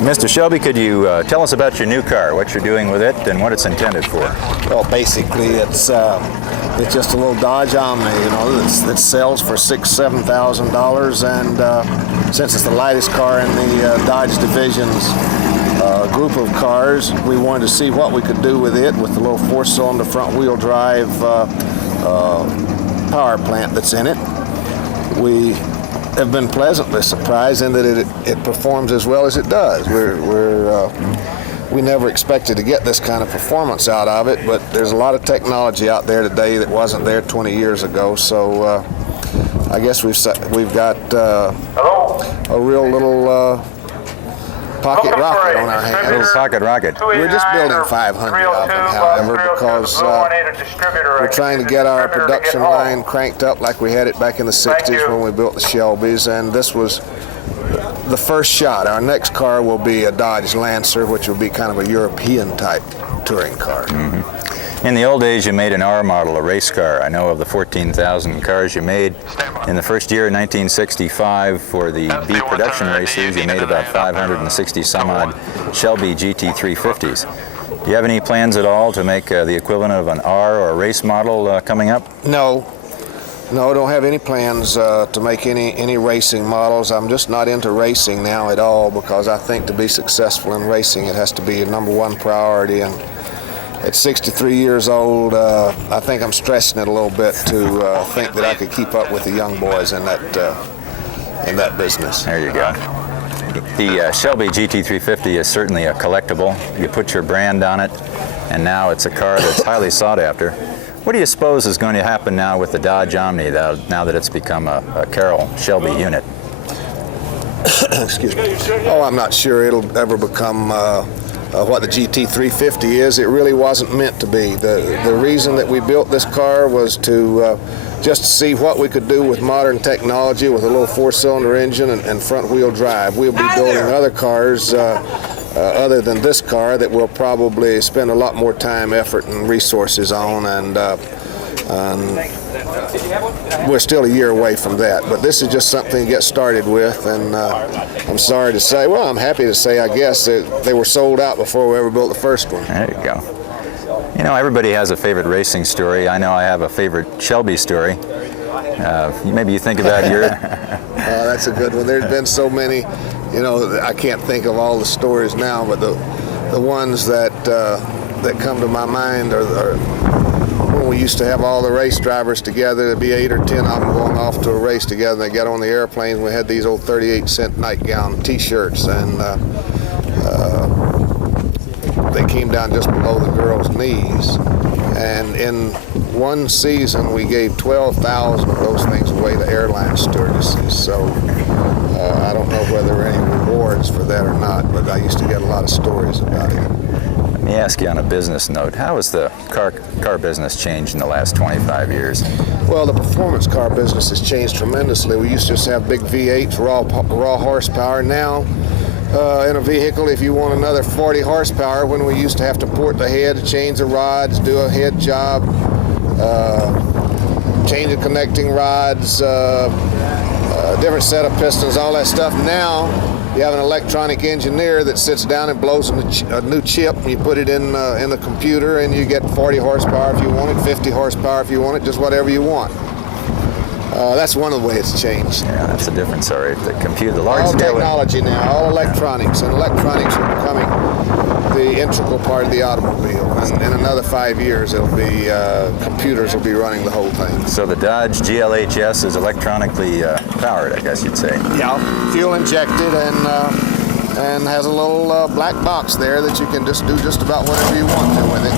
Mr. Shelby, could you tell us about your new car, what you're doing with it, and what it's intended for? Well, basically, it's just a little Dodge Omni, that sells for $6,000–7,000, and since it's the lightest car in the Dodge division's group of cars, we wanted to see what we could do with it, with the little four-cylinder front-wheel drive power plant that's in it. We have been pleasantly surprised in that it performs as well as it does. We never expected to get this kind of performance out of it, but there's a lot of technology out there today that wasn't there 20 years ago. So I guess we've got a real little pocket rocket on our hands. A little pocket rocket. We're just building 500 of them, however, because we're trying to get our production line cranked up like we had it back in the 60s when we built the Shelbys, and this was the first shot. Our next car will be a Dodge Lancer, which will be kind of a European-type touring car. Mm-hmm. In the old days, you made an R model, a race car. I know of the 14,000 cars you made. In the first year, 1965, for the B production races, you made about 560 some odd Shelby GT350s. Do you have any plans at all to make the equivalent of an R or a race model coming up? No, I don't have any plans to make any racing models. I'm just not into racing now at all, because I think to be successful in racing, it has to be a #1 priority. And at 63 years old, I think I'm stressing it a little bit to think that I could keep up with the young boys in that business. There you go. The Shelby GT350 is certainly a collectible. You put your brand on it, and now it's a car that's highly sought after. What do you suppose is going to happen now with the Dodge Omni, now that it's become a Carroll Shelby unit? Excuse me. Oh, I'm not sure it'll ever become what the GT350 is. It really wasn't meant to be. The reason that we built this car was to just to see what we could do with modern technology with a little four-cylinder engine and front-wheel drive. We'll be building other cars other than this car that we'll probably spend a lot more time, effort, and resources on, and we're still a year away from that. But this is just something to get started with, and I'm sorry to say, well, I'm happy to say, I guess, that they were sold out before we ever built the first one. There you go. You know, everybody has a favorite racing story. I know I have a favorite Shelby story. Maybe you think about your... That's a good one. There's been so many, I can't think of all the stories now, but the ones that come to my mind are when we used to have all the race drivers together. There'd be 8 or 10 of them going off to a race together, and they got on the airplanes, and we had these old 38-cent nightgown T-shirts, and they came down just below the girls' knees. And in one season, we gave 12,000 of those things away to airline stewardesses. So I don't know whether there are any rewards for that or not, but I used to get a lot of stories about it. Let me ask you on a business note, how has the car business changed in the last 25 years? Well, the performance car business has changed tremendously. We used to just have big V8s, raw horsepower. Now, in a vehicle, if you want another 40 horsepower, when we used to have to port the head, change the rods, do a head job, change the connecting rods, different set of pistons, all that stuff. Now, you have an electronic engineer that sits down and blows a new chip, and you put it in the computer, and you get 40 horsepower if you want it, 50 horsepower if you want it, just whatever you want. That's one of the ways it's changed. Yeah, that's a different story. The computer, the large all scale technology now, all electronics, and electronics are becoming the integral part of the automobile. And in another 5 years, it'll be computers will be running the whole thing. So the Dodge GLHS is electronically powered, I guess you'd say. Yeah, fuel injected, and has a little black box there that you can just do just about whatever you want to with it.